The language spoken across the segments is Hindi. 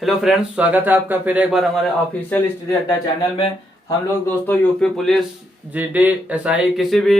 हेलो फ्रेंड्स, स्वागत है आपका फिर एक बार हमारे ऑफिशियल स्टडी अड्डा चैनल में। हम लोग दोस्तों यूपी पुलिस, जीडी, एसआई किसी भी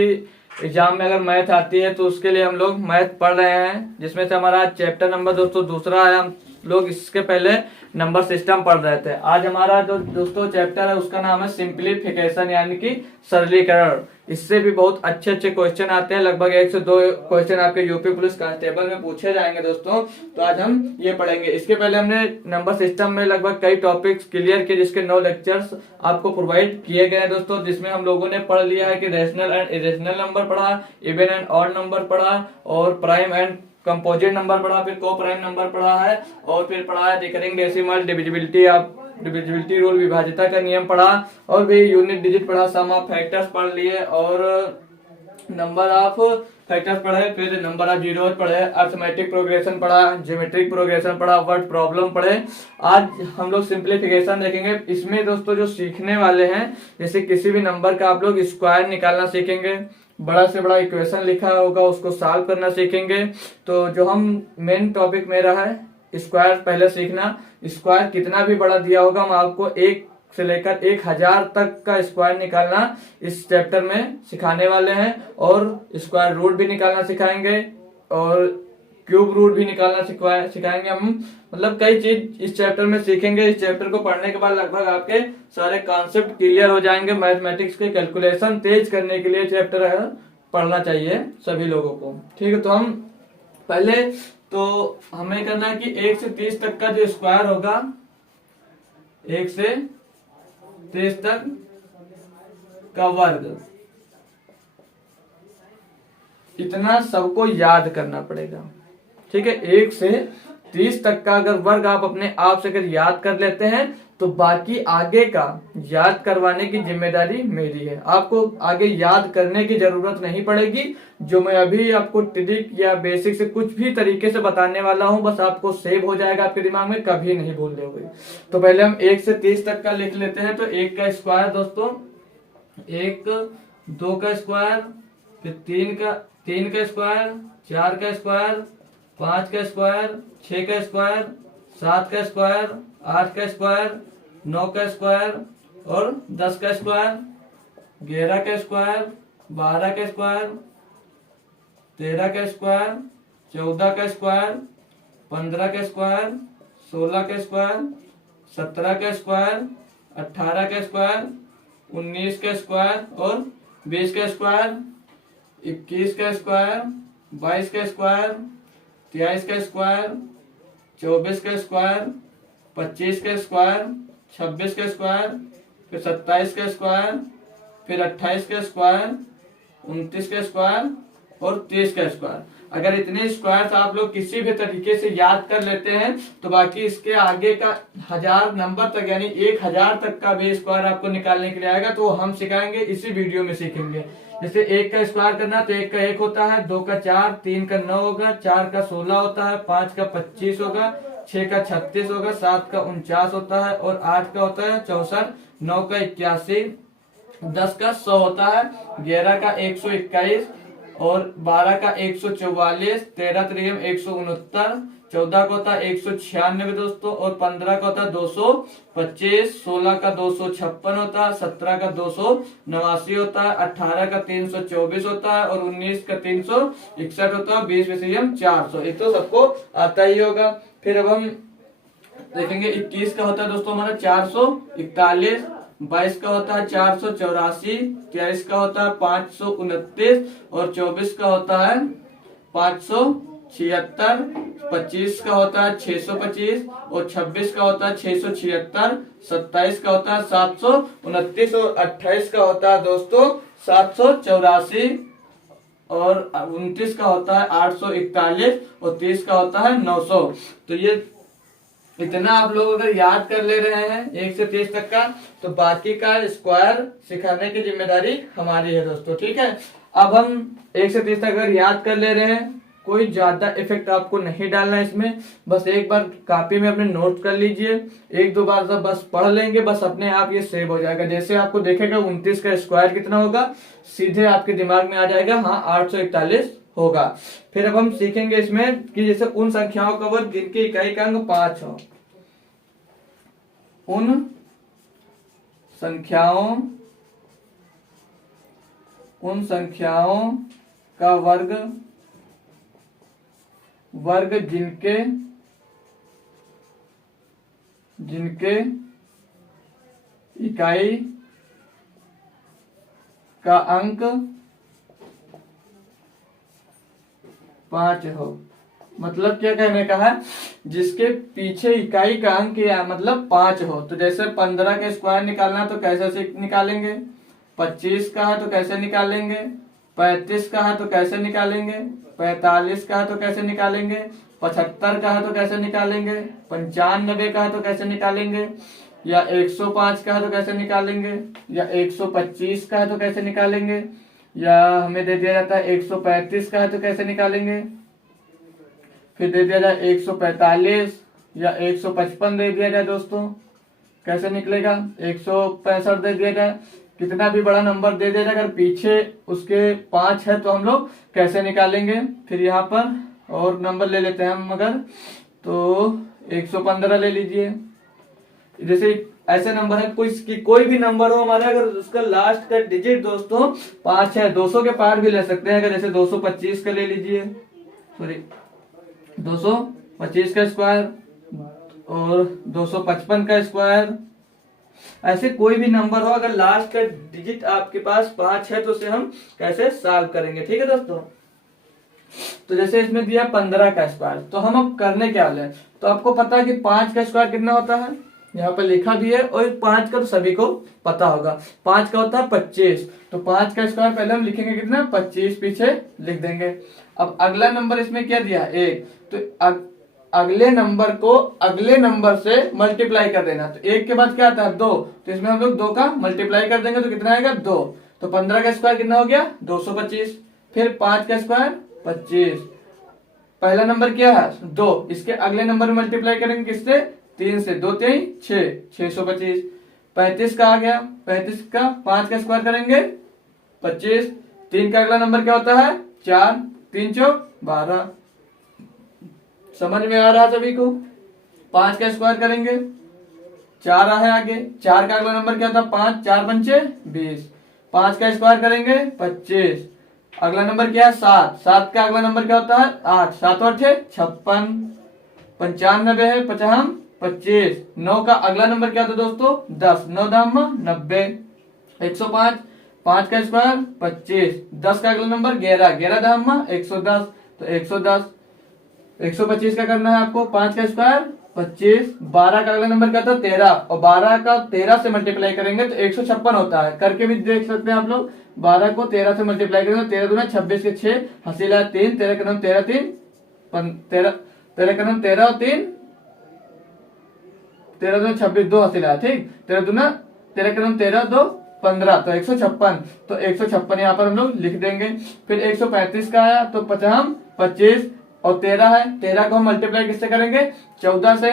एग्जाम में अगर मैथ आती है तो उसके लिए हम लोग मैथ पढ़ रहे हैं, जिसमें से हमारा चैप्टर नंबर दोस्तों दूसरा है। हम लोग इसके पहले नंबर सिस्टम पढ़ रहे थे। आज हमारा जो दोस्तों चैप्टर है उसका नाम है सिंप्लीफिकेशन, यानी कि सरलीकरण। इससे भी बहुत अच्छे अच्छे क्वेश्चन आते हैं, लगभग 1 से 2 क्वेश्चन आपके यूपी पुलिस कांस्टेबल में पूछे जाएंगे दोस्तों। तो आज हम ये पढ़ेंगे। इसके पहले हमने नंबर सिस्टम में लगभग कई टॉपिक्स क्लियर किए, जिसके 9 लेक्चर्स आपको प्रोवाइड किए गए हैं दोस्तों, जिसमें हम लोगों ने पढ़ लिया है कि रैशनल एंड इरेशनल नंबर पढ़ा, इवन एंड ऑड नंबर पढ़ा, और प्राइम एंड कंपोजिट नंबर पढ़ा, फिर को प्राइम नंबर पढ़ा है, और फिर पढ़ा है रिकरिंग डेसिमल, डिविजिबिलिटी रूल, विभाज्यता का नियम पढ़ा, और भी यूनिट डिजिट पढ़ा, सम ऑफ फैक्टर्स पढ़ लिए, और नंबर ऑफ फैक्टर्स पढ़े, फिर नंबर ऑफ जीरोस पढ़े, अर्थमेटिक प्रोग्रेशन पढ़ा, ज्योमेट्रिक प्रोग्रेशन पढ़ा, वर्ड प्रॉब्लम पढ़े। आज हम लोग सिंप्लीफिकेशन देखेंगे। इसमें दोस्तों जो सीखने वाले हैं, जैसे किसी भी नंबर का आप लोग स्क्वायर निकालना सीखेंगे, बड़ा से बड़ा इक्वेशन लिखा होगा उसको सॉल्व करना सीखेंगे। तो जो हम मेन टॉपिक मेरा है स्क्वायर पहले सीखना। स्क्वायर कितना भी बड़ा दिया होगा, हम आपको 1 से लेकर 1000 तक का स्क्वायर निकालना इस चैप्टर में सिखाने वाले हैं, और स्क्वायर रूट भी निकालना सिखाएंगे, और क्यूब रूट भी निकालना सिखाएंगे हम। मतलब कई चीज इस चैप्टर में सीखेंगे। इस चैप्टर को पढ़ने के बाद लगभग आपके सारे कॉन्सेप्ट क्लियर हो जाएंगे। मैथमेटिक्स के कैलकुलेशन तेज करने के लिए चैप्टर है, पढ़ना चाहिए सभी लोगों को, ठीक है। तो हम पहले तो हमें करना है कि 1 से 30 तक का जो स्क्वायर होगा, 1 से 30 तक का वर्ग, इतना सबको याद करना पड़ेगा, ठीक है। 1 से 30 तक का अगर वर्ग आप अपने आप से अगर याद कर लेते हैं तो बाकी आगे का याद करवाने की जिम्मेदारी मेरी है। आपको आगे याद करने की जरूरत नहीं पड़ेगी। जो मैं अभी आपको ट्रिक या बेसिक से कुछ भी तरीके से बताने वाला हूं, बस आपको सेव हो जाएगा आपके दिमाग में, कभी नहीं भूल लोगे। तो पहले हम 1 से 30 तक का लिख लेते हैं। तो 1 का स्क्वायर दोस्तों 1, 2 का स्क्वायर, फिर 3 का स्क्वायर, 4 का स्क्वायर, 5 का स्क्वायर, 6 का स्क्वायर, 7 का स्क्वायर, 8 का स्क्वायर, 9 का स्क्वायर, और 10 का स्क्वायर, 11 का स्क्वायर, 12 का स्क्वायर, 13 का स्क्वायर, 14 का स्क्वायर, 15 का स्क्वायर, 16 का स्क्वायर, 17 का स्क्वायर, 18 का स्क्वायर, 19 का स्क्वायर, और 20 का स्क्वायर, 21 का स्क्वायर, 22 का स्क्वायर, 23 का स्क्वायर, 24 का स्क्वायर, 25 का स्क्वायर, 26 का स्क्वायर, फिर 27 का स्क्वायर, फिर 28 का स्क्वायर, 29 का स्क्वायर, और 30 का स्क्वायर। अगर इतने स्क्वायर आप लोग किसी भी तरीके से याद कर लेते हैं तो बाकी इसके आगे का 1000 नंबर तक, यानी 1000 तक का भी स्क्वायर आपको निकालने के लिए आएगा, तो हम सिखाएंगे, इसी वीडियो में सीखेंगे। जैसे 1 का स्क्वायर करना, तो 1 का 1 होता है, 2 का 4, 3 का 9 होगा, 4 का 16 होता है, 5 का 25 होगा, 6 का 36 होगा, 7 का 49 होता है, और 8 का होता है 64, 9 का 81, 10 का 100 होता है, 11 का 121, और 12 का 144, 13 त्रियम 169, 14 का होता है 196 दोस्तों, और 15 का होता है 225, 16 का 256 होता है, 17 का 289 होता है, 18 का 324 होता है, और 19 का 361 होता है, 20 विषयम 400। ये तो सबको आता ही होगा। फिर अब हम देखेंगे 21 का होता है दोस्तों हमारा 441, 22 का होता है 484, 23 का होता है 529, और 24 का होता है 576, 25 का होता है 625, और 26 का होता है 676, 27 का होता है 729, और 28 का होता है दोस्तों 784, और 29 का होता है 841, और 30 का होता है 900। तो ये इतना आप लोग अगर याद कर ले रहे हैं 1 से 30 तक का, तो बाकी का स्क्वायर सिखाने की जिम्मेदारी हमारी है दोस्तों, ठीक है। अब हम 1 से 30 तक अगर याद कर ले रहे हैं, कोई ज्यादा इफेक्ट आपको नहीं डालना है इसमें। बस एक बार कॉपी में अपने नोट कर लीजिए, 1-2 बार जब बस पढ़ लेंगे, बस अपने आप ये सेव हो जाएगा। जैसे आपको देखेगा 29 का स्क्वायर कितना होगा, सीधे आपके दिमाग में आ जाएगा, हाँ 841 होगा। फिर अब हम सीखेंगे इसमें कि जैसे उन संख्याओं का वर्ग जिनकी इकाई का अंक 5 हो। उन संख्याओं का वर्ग जिनके इकाई का अंक 5 हो। मतलब क्या कहने का है, जिसके पीछे इकाई का अंक या मतलब 5 हो। तो जैसे 15 के स्क्वायर निकालना तो कैसे निकालेंगे, 25 का है तो कैसे निकालेंगे, 35 का है तो कैसे निकालेंगे, 45 का है तो कैसे निकालेंगे, 75 का है तो कैसे निकालेंगे, 95 का है तो कैसे निकालेंगे, या 105 का है तो कैसे निकालेंगे, या 125 का है तो कैसे निकालेंगे, या हमें दे दिया जाता है 135 का है तो कैसे निकालेंगे, फिर दे दिया जाए 145 या 155 दे दिया जाए दोस्तों, कैसे निकलेगा, 165 दे दिया जाए, कितना भी बड़ा नंबर दे दिया जाए, अगर पीछे उसके 5 है तो हम लोग कैसे निकालेंगे। फिर यहाँ पर और नंबर ले लेते हैं हम, अगर तो 115 ले लीजिए। जैसे ऐसे नंबर है कोई भी नंबर हो हमारा, अगर उसका लास्ट का डिजिट दोस्तों 5 है, 200 के पार भी ले सकते हैं। अगर जैसे 225 का ले लीजिए, सॉरी 225 का स्क्वायर और 255 का स्क्वायर, ऐसे कोई भी नंबर हो अगर लास्ट का डिजिट आपके पास 5 है तो उसे हम कैसे सॉल्व करेंगे। ठीक है दोस्तों, तो जैसे इसमें दिया 15 का स्क्वायर, तो हम अब करने क्या वाले हैं, तो आपको पता है कि 5 का स्क्वायर कितना होता है, यहाँ पर लिखा भी है, और 5 का तो सभी को पता होगा, 5 का होता है 25। तो 5 का स्क्वायर पहले हम लिखेंगे कितना, 25 पीछे लिख देंगे। अब अगला नंबर इसमें क्या दिया, 1, तो अगले नंबर को अगले नंबर से मल्टीप्लाई कर देना। तो 1 के बाद क्या आता है, 2, तो इसमें हम लोग 2 का मल्टीप्लाई कर देंगे तो कितना आएगा, 2। तो 15 का स्क्वायर कितना हो गया, 225। फिर 5 का स्क्वायर 25, पहला नंबर क्या है 2, इसके अगले नंबर में मल्टीप्लाई करेंगे किससे, 3 से, 2 3 6, 625। 35 का आ गया, 35 का 5 का स्क्वायर करेंगे 25, 3 का अगला नंबर क्या होता है 4, 3 चौक 12। समझ में आ रहा है सभी को। 5 का स्क्वायर करेंगे 4 है आगे, 4 का अगला नंबर क्या था 5, 4 पंचे 20। 5 का स्क्वायर करेंगे 25, अगला नंबर क्या है 7, 7 का अगला नंबर क्या होता है 8, 7 8 56। 95 है 50 25। 9 का अगला नंबर क्या होता है दोस्तों 10, 9 दाम 90। 105, 5 का स्क्वायर 25, 10 का अगला नंबर 11, 11 दाम 110, तो 110। 125 का करना है आपको, 5 का स्क्वायर 25, 12 का अगला नंबर क्या था 13, और 12 का 13 से मल्टीप्लाई करेंगे तो 156 होता है। करके भी देख सकते हैं आप लोग, 12 को 13 से मल्टीप्लाई करेंगे 13 दूना 26 के 6, हसीला 3, 13 का नाम 13 3 13, 13 का नाम 13 और 3 13 दूना 26, 2 हसीला, ठीक, 13 दूना 13 का नाम 13 2 15, तो 156। तो 156 यहाँ पर हम लोग लिख देंगे। फिर 135 का आया तो 50 25 और 13 है, 13 को हम मल्टीप्लाई किससे करेंगे 14 से,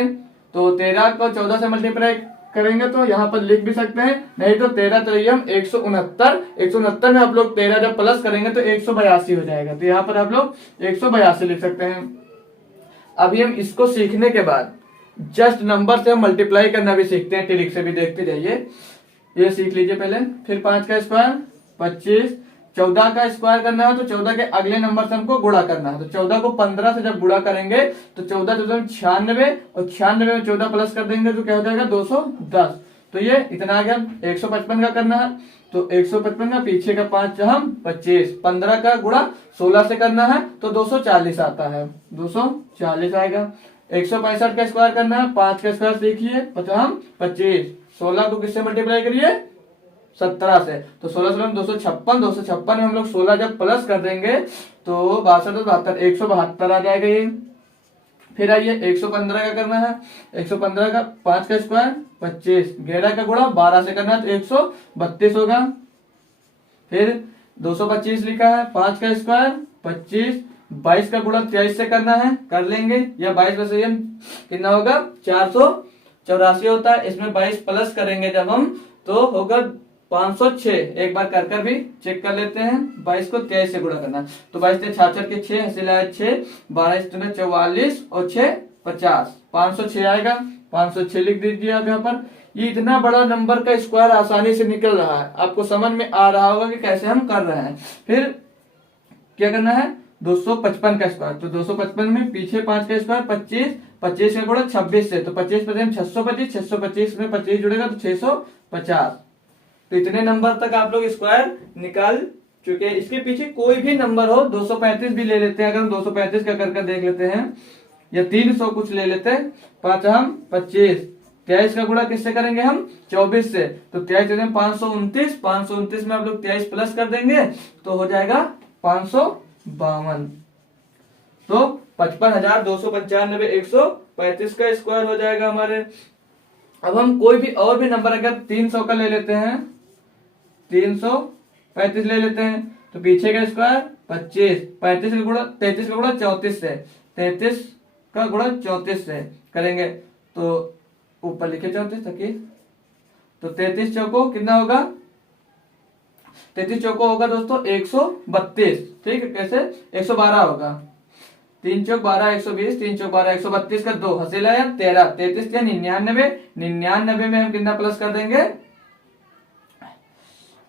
तो 13 को 14 से मल्टीप्लाई करेंगे तो यहाँ पर लिख भी सकते हैं, नहीं तो 13 तो हम 169, 169 में आप लोग 13 जब प्लस करेंगे तो 182 हो जाएगा, तो यहाँ पर आप लोग 182 लिख सकते हैं। अभी हम इसको सीखने के बाद जस्ट नंबर से हम मल्टीप्लाई करना भी सीखते हैं, ट्रिक से भी देखते जाइए, ये सीख लीजिए पहले। फिर 5 का स्क्वायर 25, 14 का स्क्वायर करना है तो 14 के अगले नंबर से हमको गुणा करना है, तो 14 को 15 से जब गुणा करेंगे तो 14 96, और 96 में 14 प्लस कर देंगे तो क्या हो जाएगा 210। तो ये इतना आ गया। 155 का करना है तो 155 का पीछे का 5 हम 25, 15 का गुणा 16 से करना है तो 240 आता है, 240 आएगा। 165 का स्क्वायर करना है, 5 का स्क्वायर सीखिए 25, 16 को किससे मल्टीप्लाई करिए 17 से, तो 16 से 256, 256 में हम लोग 16 जब प्लस कर देंगे तो 62 72, 172 आ जाएगा ये। फिर आइए 115 का करना है, 115 का 5 का स्क्वायर 25, 11 का गुणा 12 से करना है तो 132 होगा। फिर 225 लिखा है, 5 का स्क्वायर 25, 22 का गुणा 23 से करना है, कर लेंगे, या 22 में से कितना होगा 484 होता है, इसमें 22 प्लस करेंगे जब हम तो होगा 506। एक बार कर भी चेक कर लेते हैं, 22 को 23 से गुणा करना, तो 22 से 66 के 6 6, 12 44 और 6 50, 506 आएगा। 506 लिख दीजिए आप यहाँ पर। ये इतना बड़ा नंबर का स्क्वायर आसानी से निकल रहा है, आपको समझ में आ रहा होगा कि कैसे हम कर रहे हैं। फिर क्या करना है, 255 का स्क्वायर, तो 255 में पीछे 5 का स्क्वायर 25, 25 का गुणा 26 से, तो 25 25 625, 625 में 25 जुड़ेगा तो 650। तो इतने नंबर तक आप लोग स्क्वायर निकाल चुके हैं। इसके पीछे कोई भी नंबर हो, 235 भी ले लेते हैं, अगर हम 235 का कर देख लेते हैं, या 300 कुछ ले लेते हैं। 5 हम 25, 23 का गुणा किससे करेंगे हम, 24 से, तो 23 529, 529 में आप लोग 23 प्लस कर देंगे तो हो जाएगा 552। तो 55,295 135 का स्क्वायर हो जाएगा हमारे। अब हम कोई भी और भी नंबर अगर 300 का ले लेते हैं, 335 ले लेते हैं, तो पीछे का स्क्वायर 25, 35 का गुणा 33 का गुणा 34 से, 33 का गुणा 34 से करेंगे तो ऊपर लिखे 34 तक ही, तो 33 चौको कितना होगा, 33 चौको होगा दोस्तों 132। ठीक है, कैसे 112 होगा, 3 चौक 12 120, 3 चौक 12 132 का 2 हसीला या 13, 33 या 99, 99 में हम कितना प्लस कर देंगे,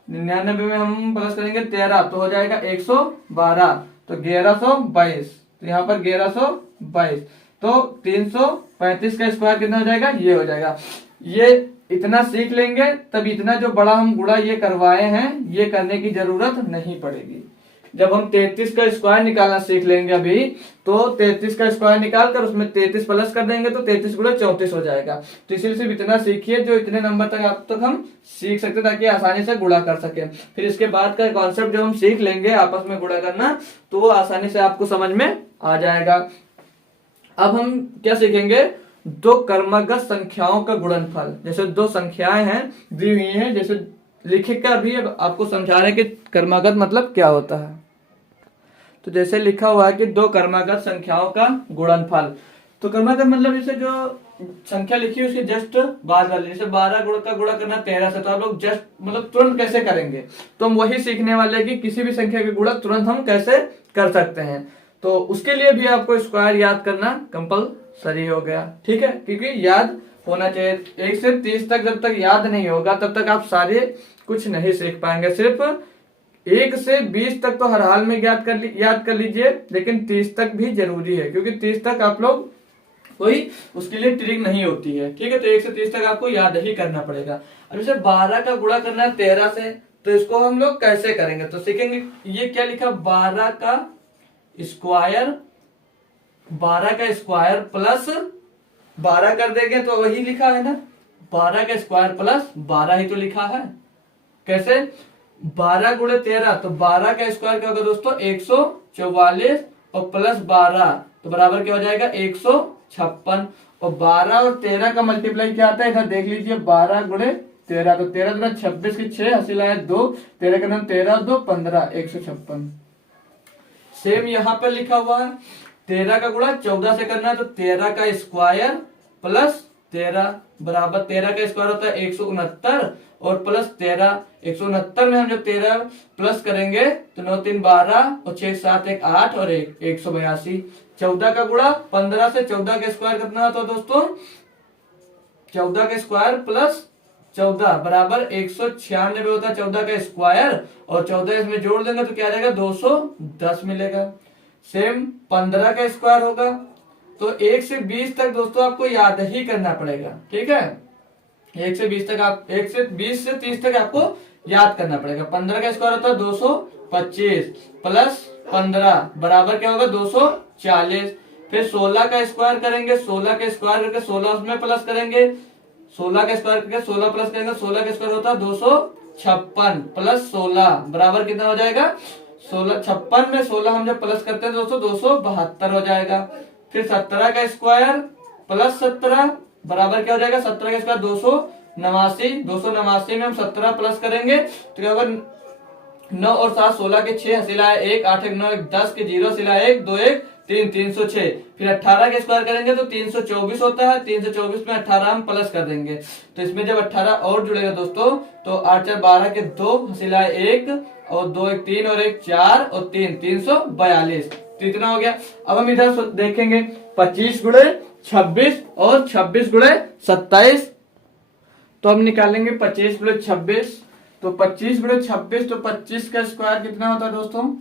99 में हम प्लस करेंगे 13, तो हो जाएगा 112, तो 1122, तो यहाँ पर 1122। तो 335 का स्क्वायर कितना हो जाएगा, ये हो जाएगा। ये इतना सीख लेंगे तब इतना जो बड़ा हम गुणा ये करवाए हैं ये करने की जरूरत नहीं पड़ेगी। जब हम 33 का स्क्वायर निकालना सीख लेंगे अभी, तो 33 का स्क्वायर निकाल कर उसमें 33 प्लस कर देंगे तो 33 गुणा 34 हो जाएगा। तो इसीलिए सिर्फ इतना सीखिए जो इतने नंबर तक आप तक हम सीख सकते ताकि आसानी से गुणा कर सके। फिर इसके बाद का कॉन्सेप्ट जब हम सीख लेंगे आपस में गुणा करना, तो वो आसानी से आपको समझ में आ जाएगा। अब हम क्या सीखेंगे, दो क्रमगत संख्याओं का गुणनफल। जैसे दो संख्याएं हैं दी हुई हैं, जैसे लिखे का भी आपको समझा रहे हैं कि क्रमागत मतलब क्या होता है। तो जैसे लिखा हुआ है कि दो क्रमागत संख्याओं का गुणनफल, तो क्रमागत मतलब जैसे जो संख्या लिखी है उसके जस्ट बाद वाली, जैसे 12 गुण का गुणा करना 13 से, तो आप लोग जस्ट मतलब तुरंत कैसे करेंगे, तो हम वही सीखने वाले हैं कि किसी भी संख्या के गुणा तुरंत हम कैसे कर सकते हैं। तो उसके लिए भी आपको स्क्वायर याद करना कंपलसरी हो गया, ठीक है, क्योंकि याद होना चाहिए। 1 से 30 तक जब तक याद नहीं होगा तब तक आप सारे कुछ नहीं सीख पाएंगे। सिर्फ 1 से 20 तक तो हर हाल में याद कर लीजिए, लेकिन 30 तक भी जरूरी है, क्योंकि 30 तक आप लोग कोई उसके लिए ट्रिक नहीं होती है, ठीक है। तो 1 से 30 तक आपको याद ही करना पड़ेगा। अब जैसे 12 का गुणा करना है 13 से, तो इसको हम लोग कैसे करेंगे, तो सीखेंगे। ये क्या लिखा, 12 का स्क्वायर, 12 का स्क्वायर प्लस 12 कर देंगे तो वही लिखा है ना, 12 का स्क्वायर प्लस 12 ही तो लिखा है। कैसे, 12 गुणे 13, तो 12 का स्क्वायर क्या होगा दोस्तों 144 और प्लस 12 तो बराबर क्या हो जाएगा 156। और 12 और 13 का मल्टीप्लाई क्या आता है, इधर देख लीजिए, 12 गुणे 13, तो 13 गुना 26 की 6 हसीला है 2, 13 का नाम 13 और 2 15, 156। सेम यहाँ पर लिखा हुआ है 13 का गुणा 14 से करना है, तो 13 का स्क्वायर प्लस 13 बराबर 13 का स्क्वायर होता है 169 और प्लस 13, 169 में हम जब 13 प्लस करेंगे तो 9 3 12 और 6 7 1 8 और 1 182। 14 का गुणा 15 से 14 का स्क्वायर कितना होता है दोस्तों, 14 का स्क्वायर प्लस 14 बराबर 196 होता है 14 का स्क्वायर, और 14 इसमें जोड़ देंगे तो क्या आ जाएगा 210 मिलेगा। सेम 15 का स्क्वायर होगा, तो 1 से 20 तक दोस्तों आपको याद ही करना पड़ेगा, ठीक है। 1 से 20 तक आप 1 से 20 से 30 तक आपको याद करना पड़ेगा। 15 का स्क्वायर होता है 225 प्लस 15 बराबर क्या होगा 240। फिर 16 का स्क्वायर करेंगे, 16 का स्क्वायर करके 16 उसमें प्लस करेंगे, 16 का स्क्वायर करके 16 प्लस करेंगे, 16 का स्क्वायर होता है 256 प्लस 16 बराबर कितना हो जाएगा 16। 56 में 16 हम जब प्लस करते हैं दोस्तों 272 हो जाएगा। फिर 17 का स्क्वायर प्लस 17 बराबर क्या हो जाएगा 17 का स्क्वायर 289, 289 में हम 17 प्लस करेंगे तो क्या होगा 9 और 7 16 के 6 हसीला है 1, 8 1 9 1 10 के 0 हसीला 1 2 1 3 306। फिर 18 के स्क्वायर करेंगे तो 324 होता है, 324 में 18 हम प्लस कर देंगे, तो इसमें जब 18 और जुड़ेगा दोस्तों तो 8 4 12 के 2 हसीला 1 और 2 1 3 और 1 4 और 3 342, तो इतना हो गया। अब हम इधर देखेंगे 25 गुणे 26 और 26 गुणे 27, तो हम निकालेंगे 25 गुणे 26, तो 25 गुणे 26, तो 25 का स्क्वायर कितना होता है दोस्तों,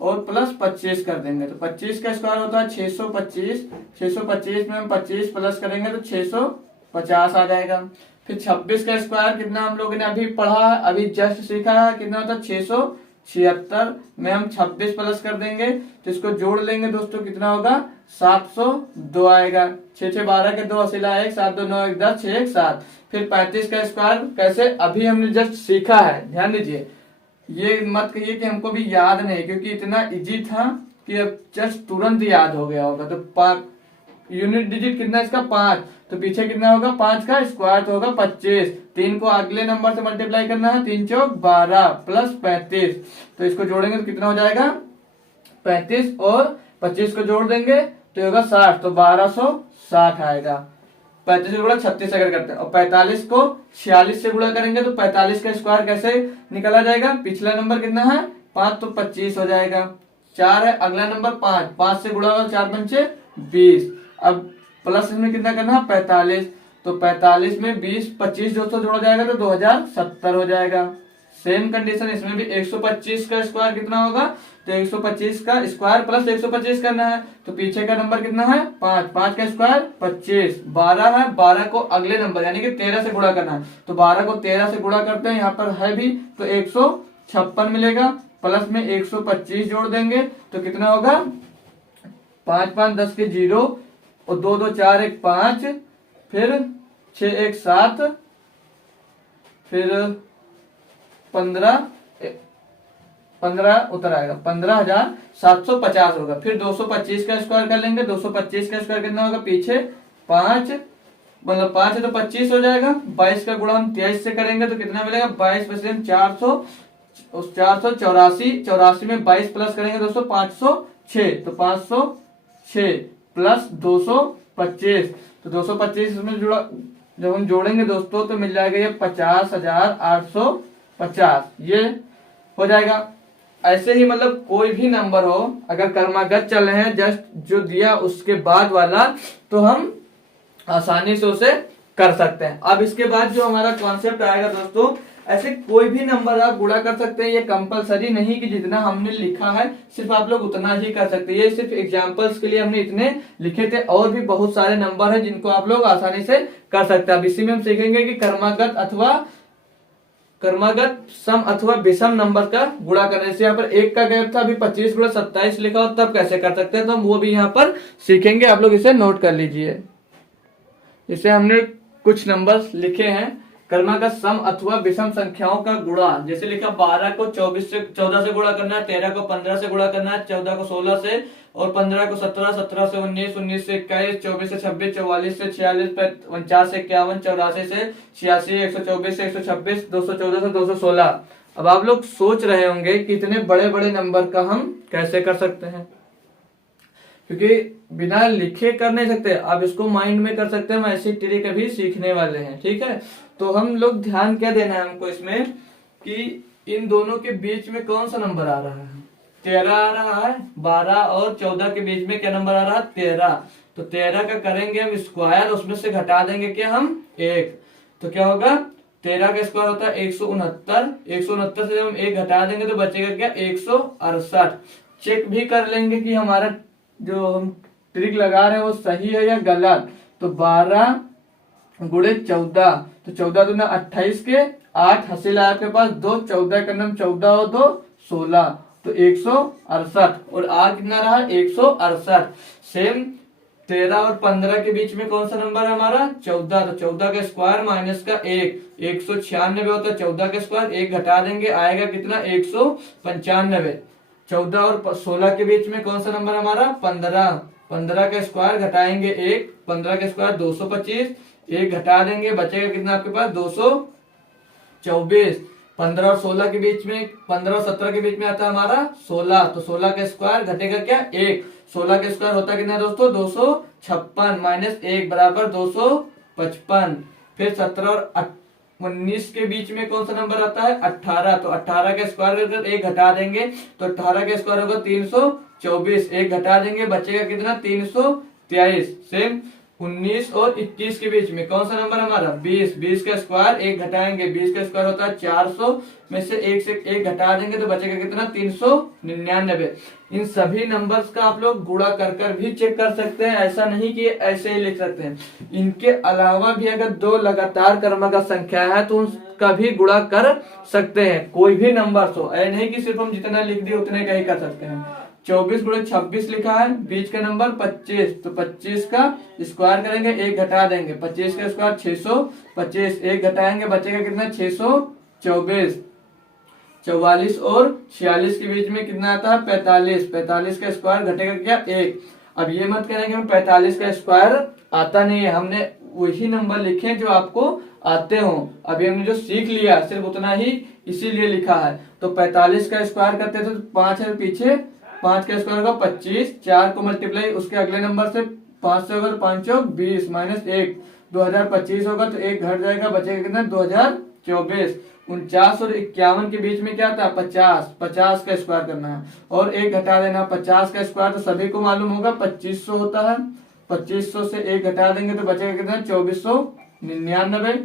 और प्लस 25 कर देंगे तो 25 का स्क्वायर होता है 625, 625 में हम 25 प्लस करेंगे तो 650 आ जाएगा। फिर 26 का स्क्वायर कितना हम लोगों ने अभी पढ़ा है, अभी जस्ट सीखा है, कितना होता है 676 में हम 26 प्लस कर देंगे तो इसको जोड़ लेंगे दोस्तों, कितना होगा 702 आएगा। 6 6 12 के 2 असीला 1, 7 2 9 1 10 6 1 7। फिर 35 का स्क्वायर कैसे, अभी हमने जस्ट सीखा है, ध्यान दीजिए, ये मत कहिए कि हमको भी याद नहीं, क्योंकि इतना इजी था कि अब जस्ट तुरंत याद हो गया होगा। तो यूनिट डिजिट कितना इसका 5, तो पीछे कितना होगा 5 का स्क्वायर तो होगा 25, 3 को अगले नंबर से मल्टीप्लाई करना है, 3 चौक 12 प्लस 35, तो इसको जोड़ेंगे तो कितना हो जाएगा 35 और 25 को जोड़ देंगे तो होगा 60, तो 1260 आएगा। 35 से गुणा 36 अगर करते हैं, और 45 को 46 से गुणा करेंगे तो 45 का स्क्वायर कैसे निकला जाएगा, पिछला नंबर कितना है 5, तो 25 हो जाएगा। 4 है अगला नंबर 5, 5 से गुणा होगा 4 पंचे 20, अब प्लस इसमें कितना करना है 45, तो 45 में 20 25 200 जोड़ा जाएगा तो 2070 हो जाएगा। सेम कंडीशन इसमें भी 125 का स्क्वायर कितना होगा, तो 125 का स्क्वायर प्लस 125 करना है, तो पीछे का नंबर कितना है 5, 5 का स्क्वायर 25, 12 है, 12 को अगले नंबर यानी कि 13 से गुणा करना है, तो 12 को 13 से गुणा करते हैं, यहाँ पर है भी तो 156 मिलेगा, प्लस में 125 जोड़ देंगे तो कितना होगा 5 5 10 के 0 और 2 2 4 1 5, फिर 6 1 7, फिर 15 उतर आएगा 15,750 होगा। फिर 225 का स्क्वायर कर लेंगे, 225 का स्क्वायर कितना होगा, पीछे 5 मतलब 5 है तो 25 हो जाएगा, 22 का गुणा हम 23 से करेंगे तो कितना मिलेगा 22 400 484, 84 में 22 प्लस करेंगे दोस्तों 506, तो 506 प्लस 225, तो 225 में जुड़ा जब हम जोड़ेंगे दोस्तों तो मिल जाएगा ये 50,850, ये हो जाएगा। ऐसे ही मतलब कोई भी नंबर हो, अगर क्रमागत चल रहे हैं जस्ट जो दिया उसके बाद वाला, तो हम आसानी से उसे कर सकते हैं। अब इसके बाद जो हमारा कॉन्सेप्ट आएगा दोस्तों, ऐसे कोई भी नंबर आप गुणा कर सकते हैं, ये कंपलसरी नहीं कि जितना हमने लिखा है सिर्फ आप लोग उतना ही कर सकते हैं, ये सिर्फ एग्जांपल्स के लिए हमने इतने लिखे थे, और भी बहुत सारे नंबर हैं जिनको आप लोग आसानी से कर सकते हैं। अब इसी में हम सीखेंगे कि क्रमागत सम अथवा विषम नंबर का गुणा करने से, यहाँ पर एक का गैप था, अभी 25 गुणा 27 लिखा हो तब कैसे कर सकते हैं, तो हम वो भी यहाँ पर सीखेंगे, आप लोग इसे नोट कर लीजिए। इसे हमने कुछ नंबर्स लिखे हैं, क्रमागत सम अथवा विषम संख्याओं का गुणा, जैसे लिखा 12 को 14 से गुणा करना है, 13 को 15 से गुणा करना है, 14 को 16 से, और 15 को 17, 17 से 19, 19 से 21, 24 से 26, 44 से 46, 49 से 51, 84 से 86, 124 से 126, 214 से 216। अब आप लोग सोच रहे होंगे कि इतने बड़े बड़े नंबर का हम कैसे कर सकते हैं, क्योंकि बिना लिखे कर नहीं सकते, आप इसको माइंड में कर सकते हैं, हम ऐसी ट्रिक अभी सीखने वाले हैं, ठीक है। तो हम लोग ध्यान क्या देना है हमको इसमें कि इन दोनों के बीच में कौन सा नंबर आ रहा है, 13 आ रहा है, 12 और 14 के बीच में क्या नंबर आ रहा है 13, तो 13 का करेंगे हम स्क्वायर, उसमें से घटा देंगे क्या हम 1, तो क्या होगा 13 का स्क्वायर होता है 169, 169 से जब हम 1 घटा देंगे तो बचेगा क्या 168। चेक भी कर लेंगे कि हमारा जो हम ट्रिक लगा रहे हैं वो सही है या गलत, तो 12 गुणे 14, तो 14 दूना 28 के 8 हासिल है आपके पास 2, 14 का नाम 14 और 2 16, तो 168, और आर कितना रहा 168। सेम 13 और 15 के बीच में कौन सा नंबर है हमारा 14, तो 14 का स्क्वायर माइनस का 1, 196 होता है, 14 का स्क्वायर 1 घटा देंगे आएगा कितना 195। 14 और 16 के बीच में कौन सा नंबर हमारा 15, 15 का स्क्वायर घटाएंगे 1, 15 का स्क्वायर 225, 1 घटा देंगे बचेगा कितना आपके पास 224। 15 और 16 के बीच में 15 और 17 के बीच में आता है हमारा 16, तो 16 का स्क्वायर घटेगा क्या 1, 16 का स्क्वायर होता है कितना दोस्तों 256 माइनस 1 बराबर 255। फिर 17 और 19 के बीच में कौन सा नंबर आता है 18, तो 18 का स्क्वायर अगर 1 घटा देंगे तो 18 का स्क्वायर होगा 324, 1 घटा देंगे बचेगा कितना 23 सेम 19 और 21 के बीच में कौन सा नंबर हमारा 20। 20 का स्क्वायर एक घटाएंगे, 20 का स्क्वायर होता है 400 में से एक घटा देंगे तो बचेगा कितना 399। इन सभी नंबर्स का आप लोग गुणा कर कर भी चेक कर सकते हैं, ऐसा नहीं कि ऐसे ही लिख सकते हैं। इनके अलावा भी अगर दो लगातार क्रमांक संख्या है तो उनका भी गुणा कर सकते हैं, कोई भी नंबर हो। ऐसा नहीं कि सिर्फ हम जितना लिख दिए उतने का ही कर सकते हैं। 24 गुणे 26 लिखा है, बीच का नंबर 25, तो 25 का स्क्वायर करेंगे एक घटा देंगे, 25 का स्क्वायर 625, एक घटाएंगे बचेगा कितना 624। 44 और 46 के बीच में कितना आता है 45, 45 का स्क्वायर घटेगा क्या 1। अब ये मत करेंगे हम 45 का स्क्वायर आता नहीं है, हमने वही नंबर लिखे जो आपको आते हो। अभी हमने जो सीख लिया सिर्फ उतना ही इसीलिए लिखा है। तो 45 का स्क्वायर करते थे तो 5 है पीछे, 5 का स्क्वायर होगा 25, 4 को मल्टीप्लाई उसके अगले नंबर से 5 से होगा 5 20 माइनस 1 2025 होगा तो 1 घट जाएगा बचेगा कितना 2024। 49 और 51 के बीच में क्या था 50, 50 का स्क्वायर करना है और 1 घटा देना। 50 का स्क्वायर तो सभी को मालूम होगा 2500 होता है, 2500 से 1 घटा देंगे तो बचेगा कितना 2499।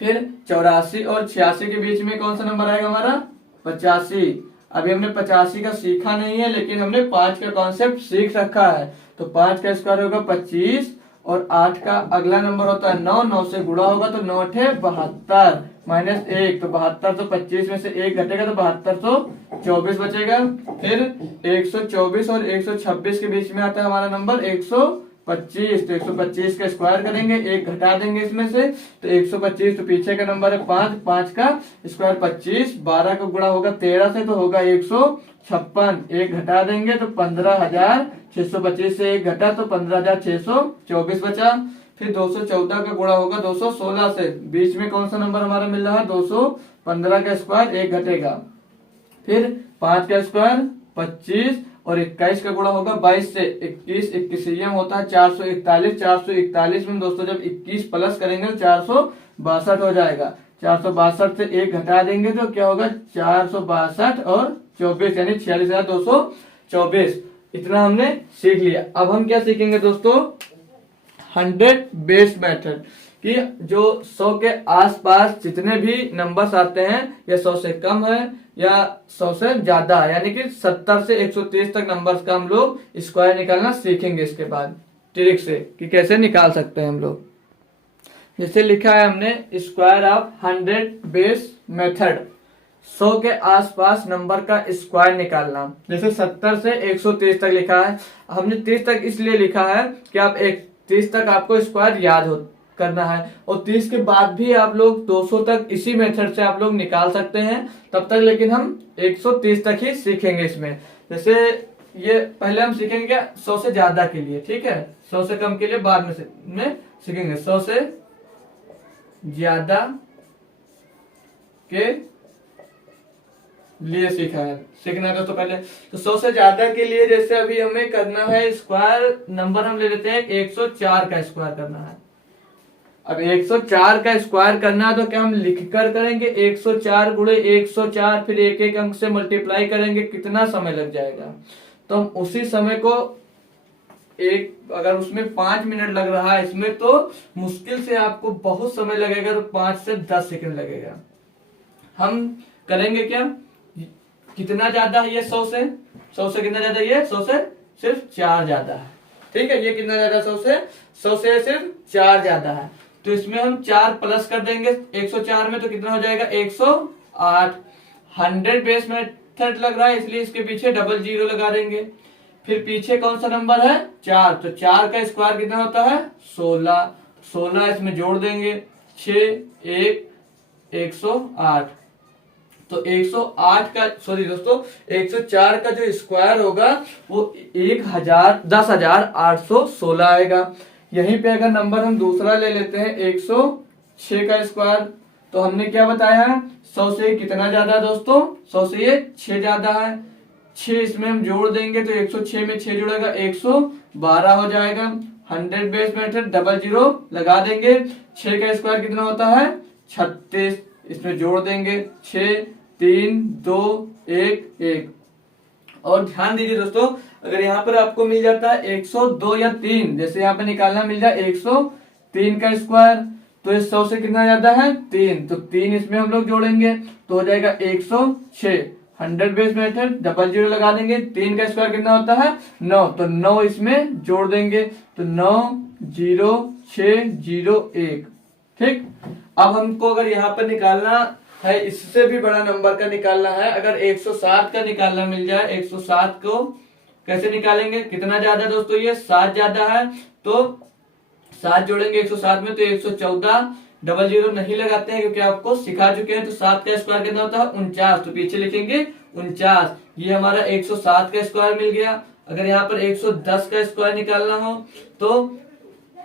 फिर 84 और 86 के बीच में कौन सा नंबर आएगा हमारा 85। अभी हमने 85 का सीखा नहीं है लेकिन हमने 5 का कॉन्सेप्ट सीख रखा है। तो 5 का स्क्वायर होगा 25 और 8 का अगला नंबर होता है 9, 9 से गुणा होगा तो 9 8 72 माइनस 1 तो 72, तो 25 में से 1 घटेगा तो 7224 बचेगा। फिर 124 और 126 के बीच में आता है हमारा नंबर 125, तो 125 का स्क्वायर करेंगे 1 घटा देंगे इसमें से तो 125, तो पीछे का नंबर है 5, 5 का स्क्वायर 25, 12 का गुणा होगा 13 से तो होगा 156, 1 घटा देंगे तो 15,625 से 1 घटा तो 15,624 बचा। फिर 214 का गुणा होगा 216 से, बीच में कौन सा नंबर हमारा मिल रहा है 215 का स्क्वायर 1 घटेगा। फिर 5 का स्क्वायर 25 और 21 का गुणा होगा 22 से, 21 21 होता है 441, 441 में दोस्तों जब 21 प्लस करेंगे तो 462 हो जाएगा। 462 से 1 घटा देंगे तो क्या होगा 462 और 24 यानी 46,224। इतना हमने सीख लिया। अब हम क्या सीखेंगे दोस्तों 100 बेस्ड मेथड कि जो 100 के आसपास जितने भी नंबर्स आते हैं या 100 से कम है या 100 से ज्यादा है, यानी कि 70 से 130 तक नंबर्स का हम लोग स्क्वायर निकालना सीखेंगे। इसके बाद ट्रिक से कि कैसे निकाल सकते हैं हम लोग। जैसे लिखा है हमने स्क्वायर ऑफ 100 बेस मेथड, 100 के आसपास नंबर का स्क्वायर निकालना। जैसे 70 से 130 तक लिखा है, हमने 30 तक इसलिए लिखा है कि आप 30 तक आपको स्क्वायर याद हो करना है और 30 के बाद भी आप लोग 200 तक इसी मेथड से आप लोग निकाल सकते हैं तब तक, लेकिन हम 130 तक ही सीखेंगे इसमें। जैसे ये पहले हम सीखेंगे क्या 100 से ज्यादा के लिए, ठीक है, 100 से कम के लिए बाद में सीखेंगे। 100 से ज्यादा के लिए सीखना है दोस्तों पहले। तो 100 से ज्यादा के लिए जैसे अभी हमें करना है स्क्वायर, नंबर हम ले लेते हैं 104 का स्क्वायर करना है। अब 104 का स्क्वायर करना है तो क्या हम लिख कर करेंगे 104 गुणे 104, फिर एक एक अंक से मल्टीप्लाई करेंगे, कितना समय लग जाएगा। तो हम उसी समय को अगर उसमें 5 मिनट लग रहा है इसमें तो मुश्किल से आपको बहुत समय लगेगा, तो 5 से 10 सेकंड लगेगा। हम करेंगे क्या, कितना ज्यादा है ये 100 से कितना ज्यादा, ये 100 से सिर्फ 4 ज्यादा है, ठीक है। ये कितना ज्यादा 100 से सिर्फ 4 ज्यादा है, तो इसमें हम 4 प्लस कर देंगे 104 में तो कितना हो जाएगा 108। 100 बेस मेथड लग रहा है इसलिए इसके पीछे डबल जीरो लगा देंगे। फिर पीछे कौन सा नंबर है 4, तो 4 का स्क्वायर कितना होता है 16, 16 इसमें जोड़ देंगे 6 1 108, तो 108 का सॉरी दोस्तों 104 का जो स्क्वायर होगा वो 10,816 आएगा। यहीं पे अगर नंबर हम दूसरा ले लेते हैं 106 का स्क्वायर, तो हमने क्या बताया 100 से कितना ज्यादा है दोस्तों, 100 से ये 6 ज्यादा है। 6 इसमें हम जोड़ देंगे तो 106 में 6 जुड़ेगा 112 हो जाएगा। 100 बेस मेथड डबल जीरो लगा देंगे। 6 का स्क्वायर कितना होता है 36, इसमें जोड़ देंगे 6 3 2 1 1 और ध्यान दीजिए दोस्तों, अगर यहाँ पर आपको मिल जाता है 102 या 3, जैसे यहाँ पे निकालना मिल जाए 103 का स्क्वायर, तो इस 100 से कितना ज्यादा है 3, तो 3 इसमें हम लोग जोड़ेंगे तो हो जाएगा 106। 100 बेस मेथड, डबल जीरो लगा देंगे, 3 का स्क्वायर कितना होता है 9, तो 9 इसमें जोड़ देंगे तो 90601। ठीक, अब हमको अगर यहाँ पर निकालना है, इससे भी बड़ा नंबर का निकालना है, अगर 107 का निकालना मिल जाए, 107 को कैसे निकालेंगे, कितना ज्यादा दोस्तों, ये 7 ज्यादा है, तो 7 जोड़ेंगे 107 में तो 114, डबल जीरो नहीं लगाते हैं क्योंकि आपको सिखा चुके हैं। तो 7 का स्क्वायर कितना होता है 49, तो पीछे लिखेंगे 49। ये हमारा 107 का स्क्वायर मिल गया। अगर यहाँ पर 110 का स्क्वायर निकालना हो तो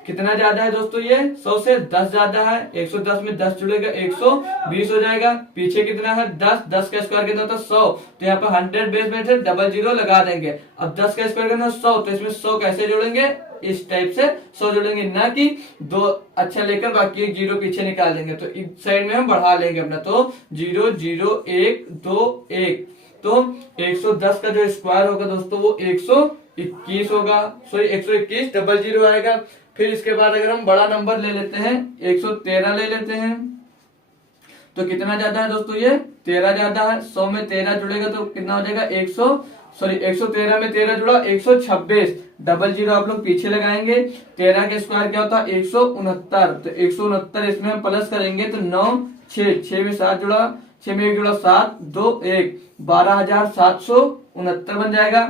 कितना ज्यादा है दोस्तों, ये 100 से 10 ज्यादा है, 110 में 10 जुड़ेगा 120 हो जाएगा, पीछे कितना है 10, 10 का स्क्वायर कितना होता है 100, तो यहाँ पर 100 बेस में से डबल जीरो लगा देंगे। अब 10 का स्क्वायर कितना 100, तो इसमें 100 कैसे जोड़ेंगे, इस टाइप से 100 जोड़ेंगे, ना कि 2 अच्छा लेकर बाकी एक जीरो पीछे निकाल देंगे, तो इस साइड में हम बढ़ा लेंगे अपना, तो 0 0 1 2 1, तो 110 का जो स्क्वायर होगा दोस्तों वो 121 होगा, सॉरी 121, डबल जीरो आएगा। फिर इसके बाद अगर हम बड़ा नंबर ले लेते हैं 113 ले लेते हैं, तो कितना ज्यादा है दोस्तों, ये 13 ज्यादा है, 100 में 13 जुड़ेगा तो कितना हो जाएगा 113 में 13 जुड़ा 126, डबल जीरो आप लोग पीछे लगाएंगे। 13 के स्क्वायर क्या होता है 169, तो 169 इसमें हम प्लस करेंगे तो 9 6 में 7 जुड़ा, 6 में 1 जुड़ा 7 2 1, 12,769 बन जाएगा।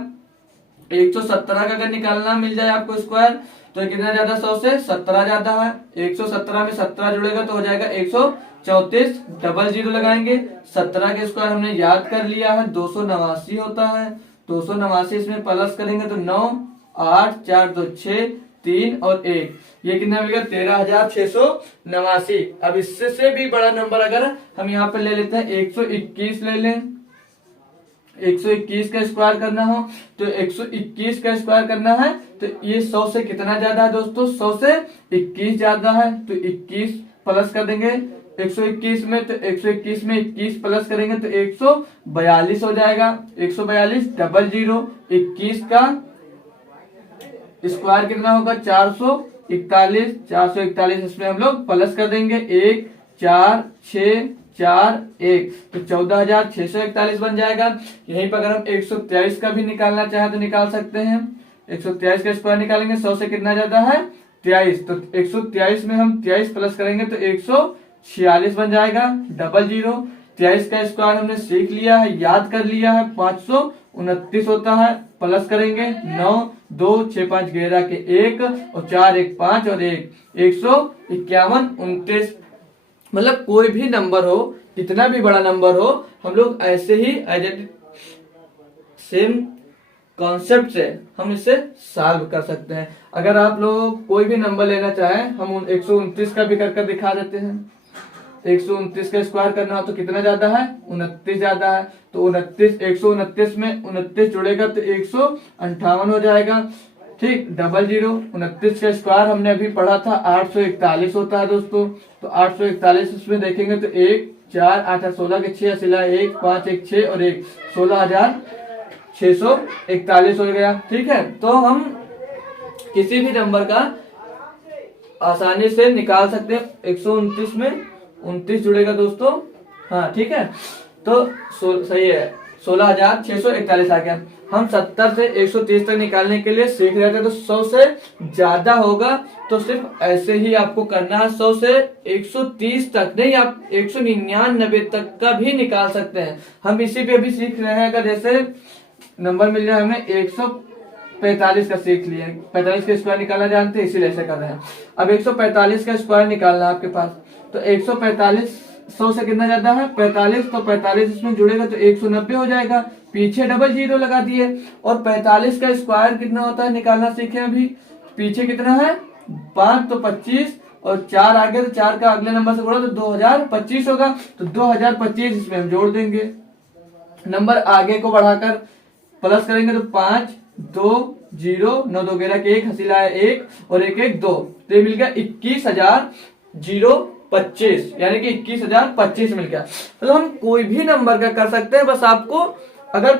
117 का अगर निकालना मिल जाए आपको स्क्वायर तो कितना ज्यादा 100 से 17 ज्यादा है, 117 में 17 जुड़ेगा तो हो जाएगा 134, डबल जीरो लगाएंगे। 17 के स्क्वायर हमने याद कर लिया है 289 होता है, 289 इसमें प्लस करेंगे तो 9 8 4 2 6 3 और 1, ये कितना मिलेगा 13,689। अब इससे से भी बड़ा नंबर अगर हम यहाँ पर ले लेते हैं 121 ले लें, 121 का स्क्वायर करना हो तो 121 का स्क्वायर करना है तो ये 100 से कितना ज्यादा है दोस्तों, 100 से 21 ज्यादा है, तो 21 प्लस कर देंगे 121 में, तो 121 में 21 प्लस करेंगे तो 142 हो जाएगा, 142 डबल जीरो, 21 का स्क्वायर कितना होगा 441, 441 इसमें हम लोग प्लस कर देंगे 1 4 6 4 1, तो 14,641 बन जाएगा। यहीं पर अगर हम 123 का भी निकालना चाहे तो निकाल सकते हैं, 123 का स्क्वायर निकालेंगे 100 से कितना ज्यादा है 23, तो 123 में हम 23 प्लस करेंगे तो 146 बन जाएगा, डबल जीरो। 23 का स्क्वायर हमने सीख लिया है, याद कर लिया है, 529 होता है, प्लस करेंगे 9 2 6 5 11 के 1 और 4 1 5 और 1, 151 29। मतलब कोई भी नंबर हो, कितना भी बड़ा नंबर हो, हम लोग ऐसे ही सेम कॉन्सेप्ट से हम इसे सॉल्व कर सकते हैं। अगर आप लोग कोई भी नंबर लेना चाहें, हम 129 का भी कर दिखा देते हैं। 129 का स्क्वायर करना हो तो कितना ज्यादा है 29 ज्यादा है, तो 29 129 में 29 जुड़ेगा तो 158 हो जाएगा। ठीक, डबल जीरो। 29 का स्क्वायर हमने अभी पढ़ा था 841 होता है दोस्तों, तो 841 इसमें देखेंगे तो 1 4 8 16 के 6 सिला 1 5 1 6 और 1, 16,641 हो गया। ठीक है, तो हम किसी भी नंबर का आसानी से निकाल सकते हैं। 129 में 29 जुड़ेगा दोस्तों, हाँ ठीक है, तो सही है, 16,641 आ गया। हम 70 से 130 तक निकालने के लिए सीख रहे थे, तो 100 से ज्यादा होगा तो सिर्फ ऐसे ही आपको करना है। 100 से 130 तक नहीं, आप 199 तक का भी निकाल सकते हैं। हम इसी पे भी सीख रहे हैं, अगर जैसे नंबर मिल जाए हमें 145 का सीख लिया, 45 का स्क्वायर निकालना जानते हैं, इसीलिए ऐसे कर रहे हैं। अब 145 का स्क्वायर निकालना है आपके पास, तो 145 100 से कितना ज्यादा है 45, तो 45 इसमें जुड़ेगा तो 190 हो जाएगा, पीछे डबल जीरो लगा दिए। और 45 का स्क्वायर कितना होता है निकालना सीखे अभी, पीछे कितना है 5 तो 25 और 4 आगे, तो 4 का अगले नंबर से जोड़ा तो 2025 होगा, तो 2025 इसमें हम जोड़ देंगे। नंबर आगे को बढ़ाकर प्लस करेंगे तो 5 2 0 9 2 11 के 1 हसीला है 1 और 1 1 2, तो ये मिल गया 21,025, यानी कि 21,025 मिल गया। मतलब हम कोई भी नंबर का कर सकते हैं, बस आपको अगर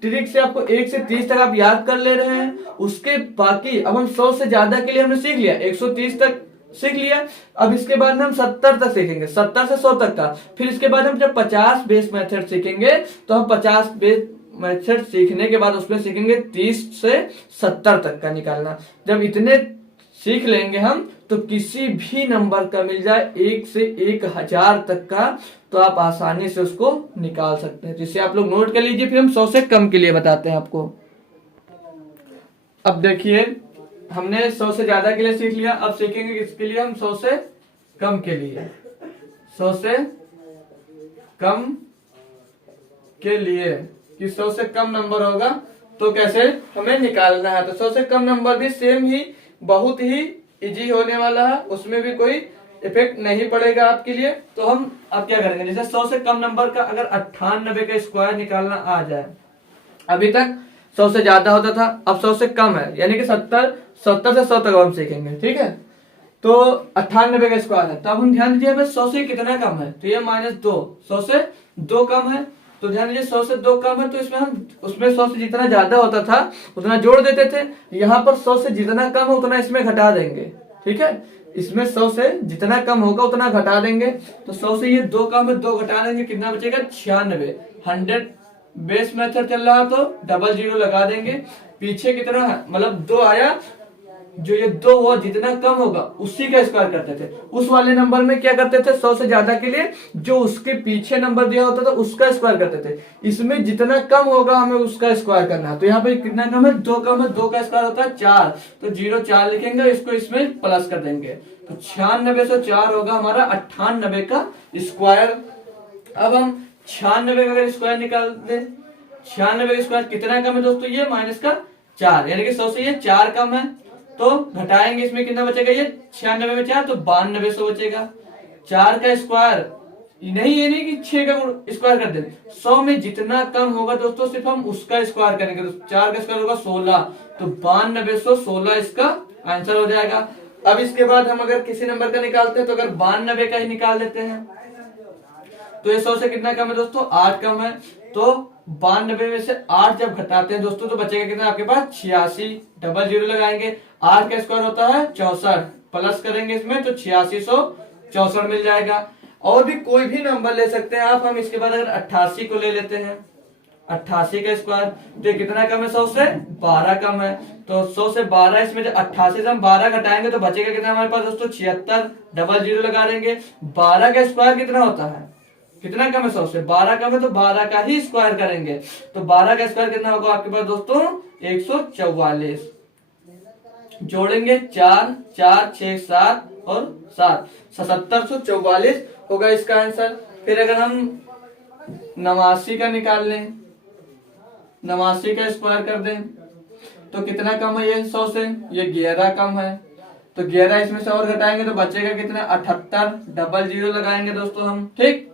ट्रिक से आपको 1 से 30 तक आप याद कर ले रहे हैं, उसके बाकी अब हम 100 से ज्यादा के लिए हमने सीख लिया, 130 तक सीख लिया। अब इसके बाद में हम 70 तक सीखेंगे, 70 से 100 तक का। फिर इसके बाद हम जब 50 बेस मेथड सीखेंगे तो हम 50 बेस मेथड सीखने के बाद उसमें सीखेंगे 30 से 70 तक का निकालना। जब इतने सीख लेंगे हम तो किसी भी नंबर का मिल जाए 1 से 1000 तक का, तो आप आसानी से उसको निकाल सकते हैं। जिसे आप लोग नोट कर लीजिए। फिर हम 100 से कम के लिए बताते हैं आपको। अब देखिए हमने 100 से ज्यादा के लिए सीख लिया, अब सीखेंगे किसके लिए हम 100 से कम के लिए। 100 से कम के लिए कि 100 से कम नंबर होगा तो कैसे हमें निकालना है। तो 100 से कम नंबर भी सेम ही बहुत ही इजी होने वाला है, उसमें भी कोई इफेक्ट नहीं पड़ेगा आपके लिए। तो हम अब क्या करेंगे, जैसे 100 से कम नंबर का अगर 98 का स्क्वायर निकालना आ जाए, अभी तक 100 से ज्यादा होता था, अब 100 से कम है, यानी कि 70 से 100 तक हम सीखेंगे, ठीक है। तो 98 का स्क्वायर है, तब हम ध्यान दीजिए 100 से कितना कम है, तो ये -2, 100 से 2 कम है। तो ध्यान दीजिए 100 से 2 कम है, तो इसमें हम उसमें 100 से जितना ज्यादा होता था उतना जोड़ देते थे। यहाँ पर 100 से जितना कम है उतना इसमें घटा देंगे, ठीक है। इसमें 100 से जितना कम होगा उतना घटा देंगे। तो 100 से ये 2 कम है, 2 घटा देंगे, कितना बचेगा 96। 100 बेस मेथड चल रहा तो डबल जीरो लगा देंगे। पीछे कितना है, मतलब 2 आया, जो ये 2 हुआ जितना कम होगा उसी का स्क्वायर करते थे। उस वाले नंबर में क्या करते थे, 100 से ज्यादा के लिए जो उसके पीछे नंबर दिया होता था उसका स्क्वायर करते थे। इसमें जितना कम होगा हमें उसका स्क्वायर करना है। तो यहाँ पे कितना कम है, 2 कम है, 2 का स्क्वायर होता है 4, तो 0 4 लिखेंगे, इसको इसमें प्लस कर देंगे। तो 96 से 4 होगा हमारा 98 का स्क्वायर। अब हम 96 का स्क्वायर निकाल दें। 96 का स्क्वायर कितना कम है दोस्तों, ये -4, यानी कि 100 से ये 4 कम है। तो घटाएंगे, इसमें कितना बचेगा, ये 96 में 4 तो 9200 बचेगा। 4 का स्क्वायर नहीं, ये नहीं कि 6 का स्क्वायर कर दें, 100 में जितना कम होगा दोस्तों सिर्फ हम उसका स्क्वायर करेंगे। तो 4 का स्क्वायर होगा 16, तो 9216 इसका आंसर हो जाएगा। अब इसके बाद हम अगर किसी नंबर का निकालते हैं तो अगर 92 का ही निकाल देते हैं, तो ये 100 से कितना कम है दोस्तों, 8 कम है। तो 92 में से 8 जब घटाते हैं दोस्तों तो बचेगा कितना आपके पास, 86। डबल जीरो लगाएंगे, 8 का स्क्वायर होता है 64, प्लस करेंगे इसमें तो 8664 मिल जाएगा। और भी कोई भी नंबर ले सकते हैं आप। हम इसके बाद अगर 88 को ले लेते हैं, 88 का स्क्वायर, तो कितना कम है, 100 से 12 कम है। तो 100 से 12, इसमें जो 88 से हम 12 घटाएंगे तो बचेगा कितना हमारे पास दोस्तों, 76। डबल जीरो लगा देंगे। 12 का स्क्वायर कितना होता है, कितना कम है, 100 से 12 कम है, तो 12 का ही स्क्वायर करेंगे। तो 12 का स्क्वायर कितना होगा आपके पास दोस्तों, 144। जोड़ेंगे 4 4 6 7 और 7, 7744 होगा इसका आंसर। फिर अगर हम 89 का निकाल लें, 89 का स्क्वायर कर दें तो कितना कम है, ये 100 से ये 11 कम है। तो 11 इसमें से और घटाएंगे तो बचेगा कितना, 78। डबल जीरो लगाएंगे दोस्तों हम, ठीक।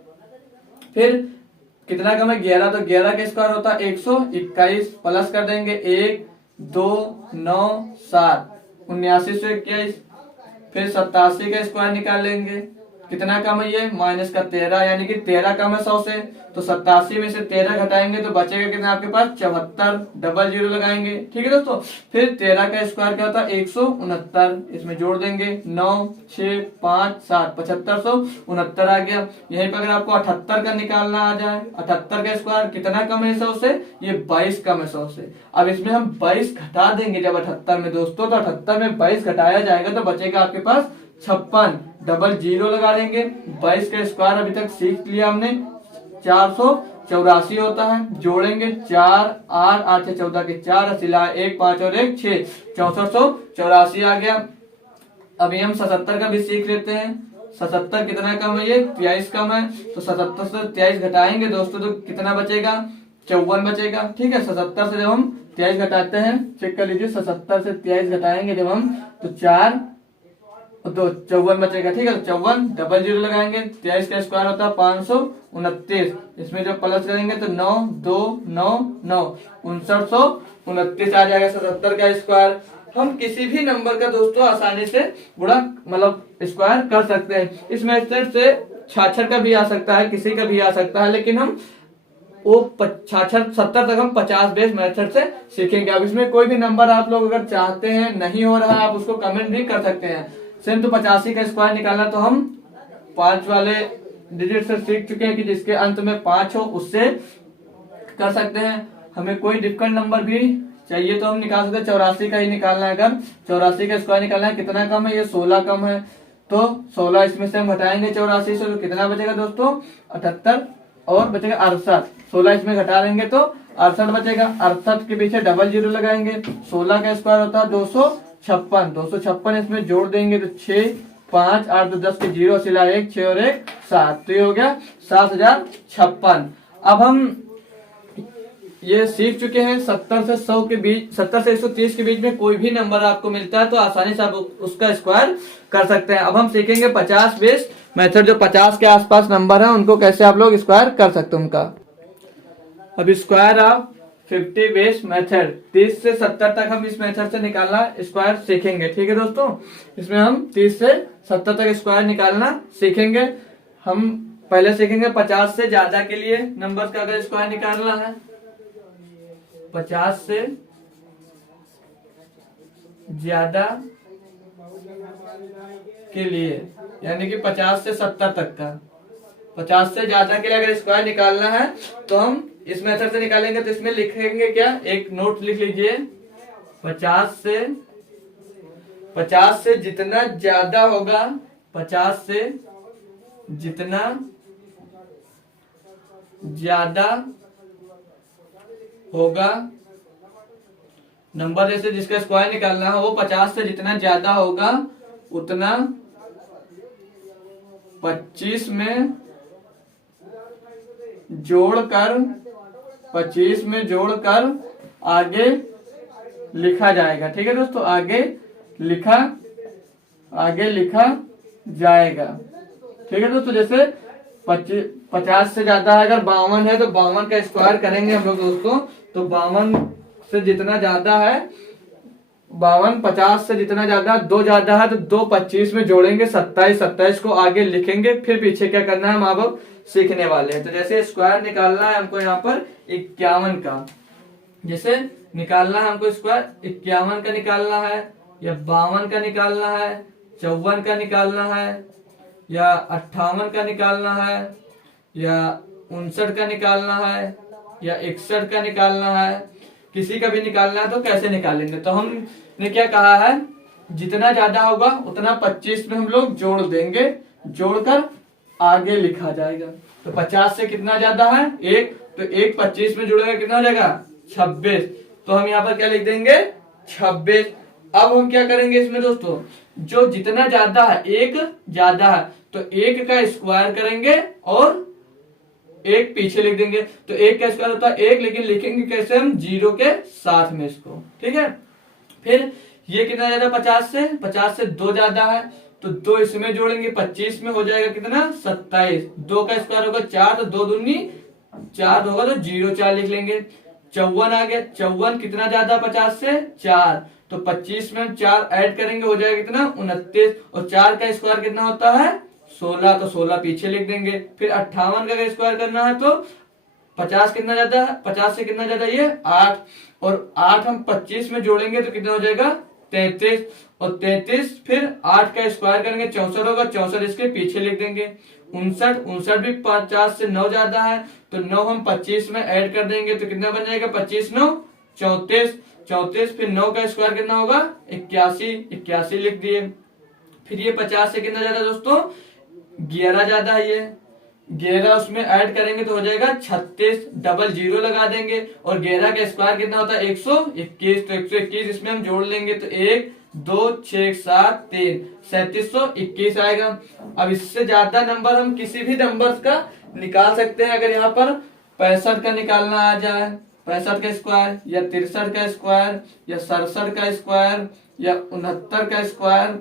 फिर कितना कम है, 11, तो 11 का स्क्वायर होता है 121, प्लस कर देंगे 1 2 9 7, 79 से 21। फिर 87 का स्क्वायर निकाल लेंगे, कितना कम है, ये -13, यानी कि 13 कम है 100 से। तो 87 में से 13 घटाएंगे तो बचेगा कितना आपके पास, 74। डबल जीरो लगाएंगे, ठीक है दोस्तों। फिर 13 का स्क्वायर क्या होता है, 169, इसमें जोड़ देंगे 9 6 5 7, 7569 आ गया। यहीं पर अगर आपको 78 का निकालना आ जाए, 78 का स्क्वायर कितना कम है 100 से, ये 22 कम है 100 से। अब इसमें हम 22 घटा देंगे जब 78 में दोस्तों, तो 78 में 22 घटाया जाएगा तो बचेगा आपके पास 56। डबल जीरो लगा देंगे। 22 का स्क्वायर अभी तक सीख लिया हमने, 484 होता है। जोड़ेंगे 4 8 8 6 14 के 4, सिला 1 5 और 1 6, 6484 आ गया। अभी हम 77 का भी सीख लेते हैं। 77 कितना कम है, ये 23 कम है। तो 77 से 23 घटाएंगे दोस्तों तो कितना बचेगा, 54 बचेगा, ठीक है। 77 से जब हम 23 घटाते हैं, चेक कर लीजिए, 77 से 23 घटाएंगे जब हम तो 4 तो 54 बचेगा, ठीक है। 54 डबल जीरो लगाएंगे, 23 का स्क्वायर होता है 529, इसमें जब प्लस करेंगे तो 9 2 9 9, 5929 आ जाएगा 77 का स्क्वायर। हम किसी भी नंबर का दोस्तों आसानी से गुणा मतलब स्क्वायर कर सकते हैं। इस मेथड से छाछर का भी आ सकता है, किसी का भी आ सकता है, लेकिन हम वो 70 तक हम 50 बेस मेथड से सीखेंगे। अब इसमें कोई भी नंबर आप लोग अगर चाहते हैं नहीं हो रहा है, आप उसको कमेंट भी कर सकते हैं। सेम तो 85 का स्क्वायर निकालना तो हम 5 वाले डिजिट से सीख चुके हैं कि जिसके अंत में 5 हो उससे कर सकते हैं। हमें कोई डिफिकल्ट नंबर भी चाहिए तो हम निकाल सकते हैं। 84 का ही निकालना है, अगर 84 का स्क्वायर निकालना है, कितना कम है, ये 16 कम है, तो 16 इसमें से हम घटाएंगे 84 से, तो कितना बचेगा दोस्तों 78 और बचेगा 68। 16 इसमें घटा देंगे तो 68 बचेगा। 68 के पीछे डबल जीरो लगाएंगे। 16 का स्क्वायर होता है 256, 256 इसमें जोड़ देंगे तो 6, 5, 8, 2, 10 के जीरो सिला 1, 6 और 1 7, तो ये हो गया 7056। अब हम ये सीख चुके हैं 70 से 100 के बीच, 70 से 130 के बीच में कोई भी नंबर आपको मिलता है तो आसानी से आप उसका स्क्वायर कर सकते हैं। अब हम सीखेंगे 50 बेस मेथड, जो 50 के आसपास नंबर है उनको कैसे आप लोग स्क्वायर कर सकते हैं उनका। अब स्क्वायर ऑफ 50 बेस मेथड, 30 से 70 तक हम इस मेथड से निकालना स्क्वायर सीखेंगे। ठीक है दोस्तों, इसमें हम 30 से 70 तक स्क्वायर निकालना सीखेंगे। हम पहले सीखेंगे 50 से ज्यादा के लिए नंबर का अगर स्क्वायर निकालना है, 50 से ज्यादा के लिए, यानी कि 50 से 70 तक का, 50 से ज्यादा के लिए अगर स्क्वायर निकालना है तो हम इस मेथड से निकालेंगे। तो इसमें लिखेंगे क्या, एक नोट लिख लीजिए, 50 से जितना ज्यादा होगा, 50 से जितना ज्यादा होगा नंबर, जैसे जिसका स्क्वायर निकालना है वो 50 से जितना ज्यादा होगा उतना 25 में जोड़कर आगे लिखा जाएगा। ठीक है दोस्तों, आगे लिखा जाएगा। ठीक है दोस्तों, जैसे 50 से ज्यादा है, अगर 52 है तो 52 का स्क्वायर करेंगे हम लोग दोस्तों, तो 52 से जितना ज्यादा है, 52 50 से जितना ज्यादा, 2 ज्यादा है तो 2 25 में जोड़ेंगे 27, 27 को आगे लिखेंगे, फिर पीछे क्या करना है हम अब सीखने वाले हैं। तो जैसे स्क्वायर निकालना है हमको यहाँ पर 51 का, जैसे निकालना है हमको स्क्वायर 51 का निकालना है, या 52 का निकालना है, 54 का निकालना है, या 58 का निकालना है, या 59 का निकालना है, या 61 का निकालना है, किसी का भी निकालना है तो कैसे निकालेंगे। तो हमने क्या कहा है, जितना ज्यादा होगा उतना 25 में हम लोग जोड़ देंगे, जोड़कर आगे लिखा जाएगा। तो 50 से कितना ज्यादा है 1, तो 1 25 में जुड़ेगा कितना हो जाएगा 26, तो हम यहाँ पर क्या लिख देंगे 26। अब हम क्या करेंगे इसमें दोस्तों, जो जितना ज्यादा है, 1 ज्यादा है तो 1 का स्क्वायर करेंगे और 1 पीछे लिख देंगे। तो 1 का स्क्वायर होता है 1, लेकिन लिखेंगे कैसे हम 0 के साथ में इसको। ठीक है, फिर ये कितना ज्यादा 50 से 2 ज्यादा है तो 2 इसमें जोड़ेंगे, 25 में हो जाएगा कितना 27। 2 का स्क्वायर होगा 4, तो 2 दूनी 4 होगा तो 0 4 लिख लेंगे। 54 आ गया, 54 कितना ज्यादा 50 से 4, तो 25 में 4 ऐड करेंगे हो जाएगा कितना 29, और 4 का स्क्वायर कितना होता है 16, तो 16 पीछे लिख देंगे। फिर 58 का स्क्वायर करना है तो 50 कितना ज्यादा है, 50 से कितना ज्यादा ये 8, और 8 हम 25 में जोड़ेंगे तो कितना हो जाएगा 33, और 33 फिर 8 का स्क्वायर करेंगे 64 होगा, 64 इसके पीछे लिख देंगे। 59 भी 50 से 9 ज्यादा है तो 9 हम 25 में ऐड कर देंगे तो कितना बन जाएगा 25 9 34, 34 फिर 9 का स्क्वायर कितना होगा 81 लिख दिए। फिर ये 50 से कितना ज्यादा दोस्तों 11 ज्यादा है, ये 11 उसमें ऐड करेंगे तो हो जाएगा 36, डबल 0 लगा देंगे, और 11 का स्क्वायर कितना होता है 121, तो 121 इसमें हम जोड़ लेंगे तो 1 2 6 7 3 3721 आएगा। अब इससे ज्यादा नंबर हम किसी भी नंबर का निकाल सकते हैं। अगर यहाँ पर 65 का निकालना आ जाए, 65 का स्क्वायर, या 63 का स्क्वायर, या 67 का स्क्वायर, या 69 का स्क्वायर,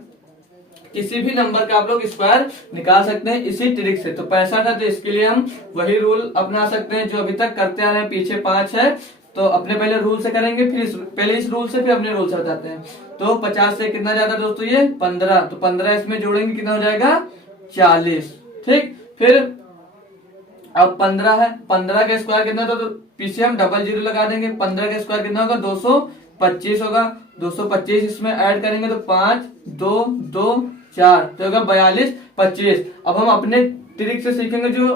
किसी भी नंबर का आप लोग स्क्वायर निकाल सकते हैं इसी ट्रिक से। तो 65 है तो इसके लिए हम वही रूल अपना सकते हैं जो अभी तक करते आ रहे हैं, पीछे 5 है तो अपने पहले रूल से करेंगे, फिर पहले इस रूल से फिर अपने रूल से बताते हैं। तो 50 से कितना ज्यादा दोस्तों ये 15, तो 15 इसमें जोड़ेंगे कितना हो जाएगा 40। ठीक, फिर अब 15 है, 15 का स्क्वायर कितना था, तो पीछे हम डबल जीरो लगा देंगे। 15 का स्क्वायर कितना होगा, 225 होगा। 225 इसमें ऐड करेंगे तो 5 2 2 4 तो होगा 42 25। अब हम अपने ट्रिक से सीखेंगे जो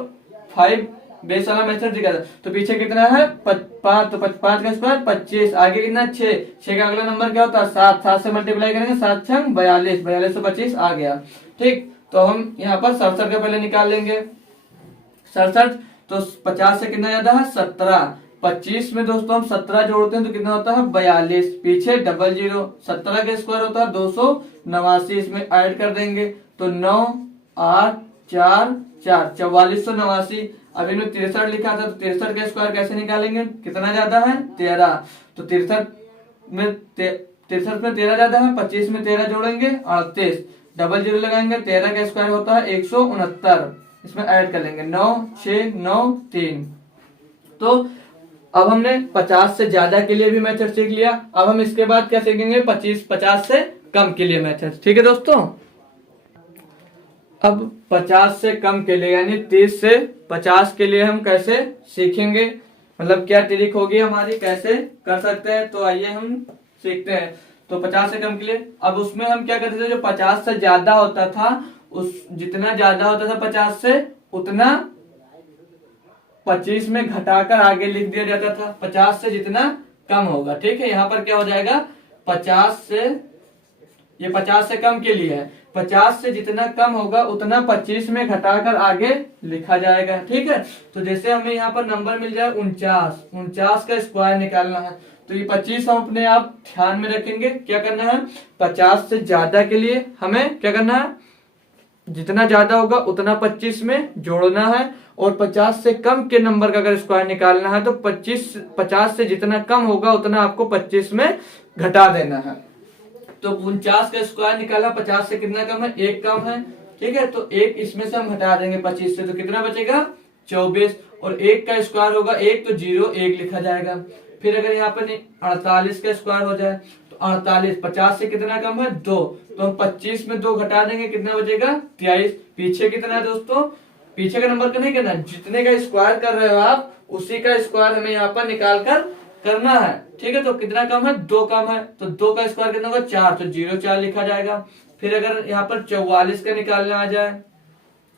5 बेस वाला मेथड दिखा था। तो पीछे कितना है 5, तो 5 का स्क्वायर 25, आगे कितना 6, 6 का अगला नंबर क्या होता है 7, 7 से मल्टीप्लाई करेंगे 7 छंग 42, 42 तो 25 आ गया। ठीक, तो हम यहाँ पर 67 का पहले निकाल लेंगे। 67 तो 50 से कितना ज्यादा है 17, 25 में दोस्तों हम 17 जोड़ते हैं तो कितना होता है 42, पीछे डबल जीरो। 17 का स्क्वायर होता है 289, इसमें ऐड कर देंगे तो 9 8 4 4 4489। अब इन्होंने 63 लिखा था तो 63 का स्क्वायर कैसे निकालेंगे, कितना ज्यादा है 13, तो 63 में 13 ज्यादा है, 25 में 13 जोड़ेंगे 38, डबल जीरो लगाएंगे, 13 का स्क्वायर होता है 169, इसमें ऐड कर लेंगे 9 6 9 3। तो अब हमने 50 से ज्यादा के लिए भी मेथड सीख लिया। अब हम इसके बाद क्या सीखेंगे 50 से कम के लिए मेथड। ठीक है दोस्तों, अब 50 से कम के लिए यानी 30 से 50 के लिए हम कैसे सीखेंगे, मतलब क्या ट्रिक होगी हमारी, कैसे कर सकते हैं, तो आइए हम सीखते हैं। तो 50 से कम के लिए अब उसमें हम क्या करते थे, जो 50 से ज्यादा होता था उस जितना ज्यादा होता था 50 से उतना 25 में घटाकर आगे लिख दिया जाता था। 50 से जितना कम होगा, ठीक है, यहाँ पर क्या हो जाएगा 50 से, ये 50 से कम के लिए है, 50 से जितना कम होगा उतना 25 में घटाकर आगे लिखा जाएगा। ठीक है, तो जैसे हमें यहाँ पर नंबर मिल जाए 49 का स्क्वायर निकालना है, तो ये 25 हम अपने आप ध्यान में रखेंगे। क्या करना है 50 से ज्यादा के लिए हमें क्या करना है, जितना ज्यादा होगा उतना 25 में जोड़ना है, और 50 से कम के नंबर का अगर स्क्वायर निकालना है तो 50 से जितना कम होगा उतना आपको 25 में घटा देना है। तो 49 का स्क्वायर निकाला, 50 से कितना कम है, 1 कम है। ठीक है, तो 1 इसमें से हम घटा देंगे 25 से, तो कितना बचेगा 24, और 1 का स्क्वायर होगा 1 तो 0 1 लिखा जाएगा। फिर अगर यहाँ पर 48 का स्क्वायर हो जाए तो 48, 50 से कितना कम है 2, तो हम 25 में 2 घटा देंगे, कितना बचेगा 23। पीछे कितना है दोस्तों, पीछे का नंबर का नहीं करना, जितने का स्क्वायर कर रहे हो आप उसी का स्क्वायर हमें यहाँ पर निकाल कर करना है। ठीक है, तो कितना कम है 2 कम है, तो 2 का स्क्वायर कितना होगा 4, तो 0 4 लिखा जाएगा। फिर अगर यहाँ पर 44 का निकालना आ जाए,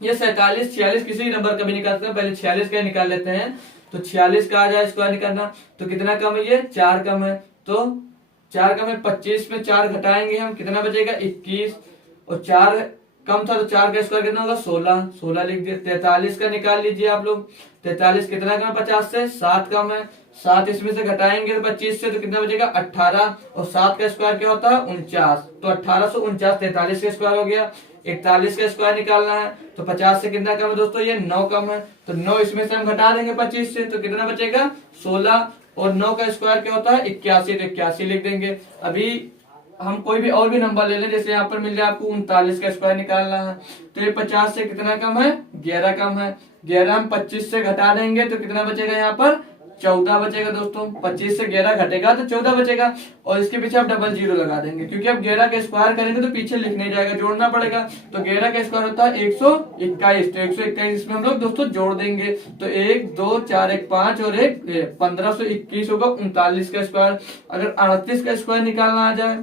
ये 47 46 किसी नंबर का भी निकाल सकते हैं, पहले 46 का निकाल लेते हैं। तो 46 का आ जाए स्क्वायर निकालना, तो कितना कम है, ये 4 कम है, तो 4 कम है, 25 में 4 घटाएंगे हम, कितना बचेगा 21, और 4 कम था तो 4 का स्क्वायर कितना होगा 16, 16 लिख दिया। 43 का निकाल लीजिए आप लोग, 43 कितना कम है 50 से, 7 कम है, 7 इसमें से घटाएंगे तो 25 से, तो कितना बचेगा 18, और 7 का स्क्वायर क्या होता है 49, तो 1849 43 का स्क्वायर हो गया। 41 का स्क्वायर निकालना है, तो 50 से कितना कम है दोस्तों, ये 9 कम है, तो 9 इसमें से हम घटा देंगे 25 से, तो कितना बचेगा 16, और 9 का स्क्वायर क्या होता है 81, तो 81 लिख देंगे। अभी हम कोई भी और भी नंबर ले लें, जैसे यहाँ पर मिल जाए आपको 39 का स्क्वायर निकालना है, तो ये 50 से कितना कम है 11 कम है, 11 हम 25 से घटा देंगे तो कितना बचेगा यहाँ पर 14 बचेगा दोस्तों। 25 से 11 घटेगा तो 14 बचेगा, और इसके पीछे आप डबल जीरो लगा देंगे, क्योंकि अब 11 का स्क्वायर करेंगे तो पीछे लिख नहीं जाएगा, जोड़ना पड़ेगा। तो 11 का स्क्वायर होता है 121, तो 121 इसमें हम लोग दोस्तों जोड़ देंगे, तो 1 2 4 1 5 और 1 1521 होगा 39 का स्क्वायर। अगर 38 का स्क्वायर निकालना आ जाए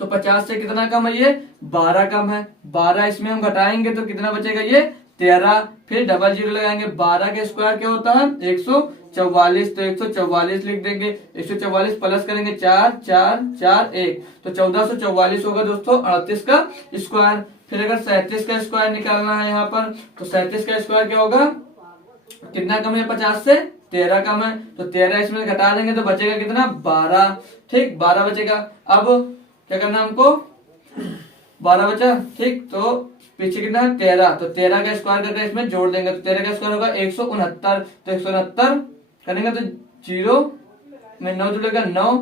तो 50 से कितना कम है, ये 12 कम है, 12 इसमें हम घटाएंगे तो कितना बचेगा ये 13, फिर डबल जीरो लगाएंगे। 12 का स्क्वायर क्या होता है 144, तो 144 लिख देंगे, 144 प्लस करेंगे 4 4 4 1, तो 1444 होगा दोस्तों 38 का स्क्वायर। फिर अगर 37 का स्क्वायर निकालना है यहाँ पर, तो 37 का स्क्वायर क्या होगा, कितना कम है 50 से 13 कम है, तो 13 इसमें घटा देंगे तो बचेगा कितना 12। ठीक, 12 बचेगा। अब क्या करना हमको, 12 बचा, ठीक, तो पीछे कितना है 13, तो 13 का स्क्वायर करके इसमें जोड़ देंगे, तो 13 का स्क्वायर होगा 169, तो 169 करेंगे तो 0 में 9 जुड़ेगा 9,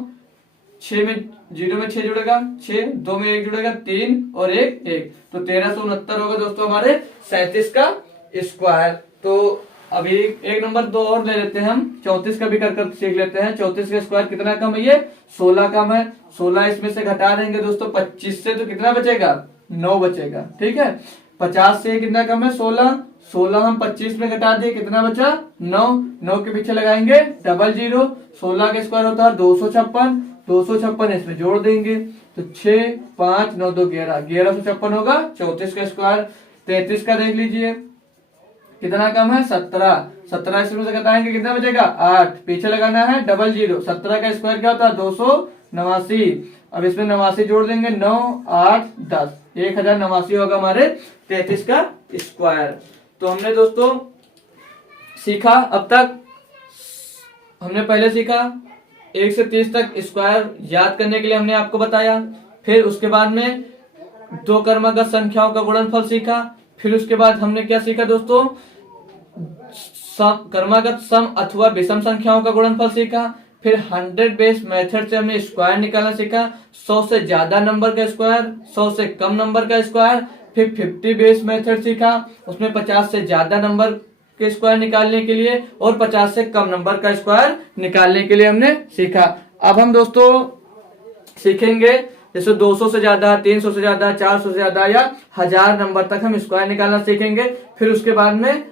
6 में 0 में 6 जुड़ेगा 6, 2 में 1 जुड़ेगा 3 और 1 1, तो 1369 होगा दोस्तों हमारे 37 का स्क्वायर। तो अभी एक नंबर 2 और ले लेते हैं हम, 34 का भी कर सीख लेते हैं। 34 का स्क्वायर कितना कम है, ये 16 कम है, 16 इसमें से घटा देंगे दोस्तों 25 से, तो कितना बचेगा 9 बचेगा। ठीक है, 50 से कितना कम है 16, 16 हम 25 में घटा दिए, कितना बचा 9, 9 के पीछे लगाएंगे 00, 16 का स्क्वायर होता है 256, 256 इसमें जोड़ देंगे तो 6, 5, 9, 2, 11, 1156 होगा। 34 का स्क्वायर, 33 का देख लीजिए कितना कम है 17, 17 इसमें से घटाएंगे कितना बचेगा 8, पीछे लगाना है 00, 17 का स्क्वायर क्या होता है 289, अब इसमें 89 जोड़ देंगे 9, 8, 10, 1089 होगा हमारे 33 का स्क्वायर। तो हमने दोस्तों सीखा, अब तक हमने पहले सीखा 1 से 30 तक स्क्वायर याद करने के लिए हमने आपको बताया, फिर उसके बाद में दो क्रमागत संख्याओं का गुणनफल सीखा, फिर उसके बाद हमने क्या सीखा दोस्तों क्रमागत सम अथवा विषम संख्याओं का गुणनफल सीखा, फिर 100 बेस मेथड से हमने स्क्वायर निकालना सीखा, 100 से ज्यादा नंबर का स्क्वायर, 100 से कम नंबर का स्क्वायर, फिर 50 बेस मेथड सीखा, उसमें 50 से ज्यादा नंबर के स्क्वायर निकालने के लिए और 50 से कम नंबर का स्क्वायर निकालने के लिए हमने सीखा। अब हम दोस्तों सीखेंगे जैसे 200 से ज्यादा, 300 से ज्यादा, 400 से ज्यादा या 1000 नंबर तक हम स्क्वायर निकालना सीखेंगे, फिर उसके बाद में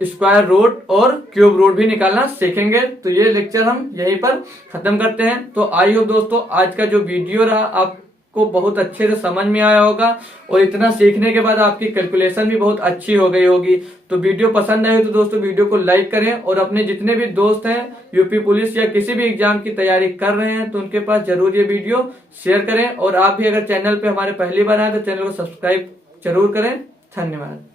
स्क्वायर रूट और क्यूब रूट भी निकालना सीखेंगे। तो ये लेक्चर हम यहीं पर खत्म करते हैं। तो आई होप दोस्तों आज का जो वीडियो रहा आपको बहुत अच्छे से समझ में आया होगा और इतना सीखने के बाद आपकी कैलकुलेशन भी बहुत अच्छी हो गई होगी। तो वीडियो पसंद आए तो दोस्तों वीडियो को लाइक करें और अपने जितने भी दोस्त हैं यूपी पुलिस या किसी भी एग्जाम की तैयारी कर रहे हैं तो उनके पास जरूर ये वीडियो शेयर करें। और आप भी अगर चैनल पे हमारे पहली बार आए तो चैनल को सब्सक्राइब जरूर करें। धन्यवाद।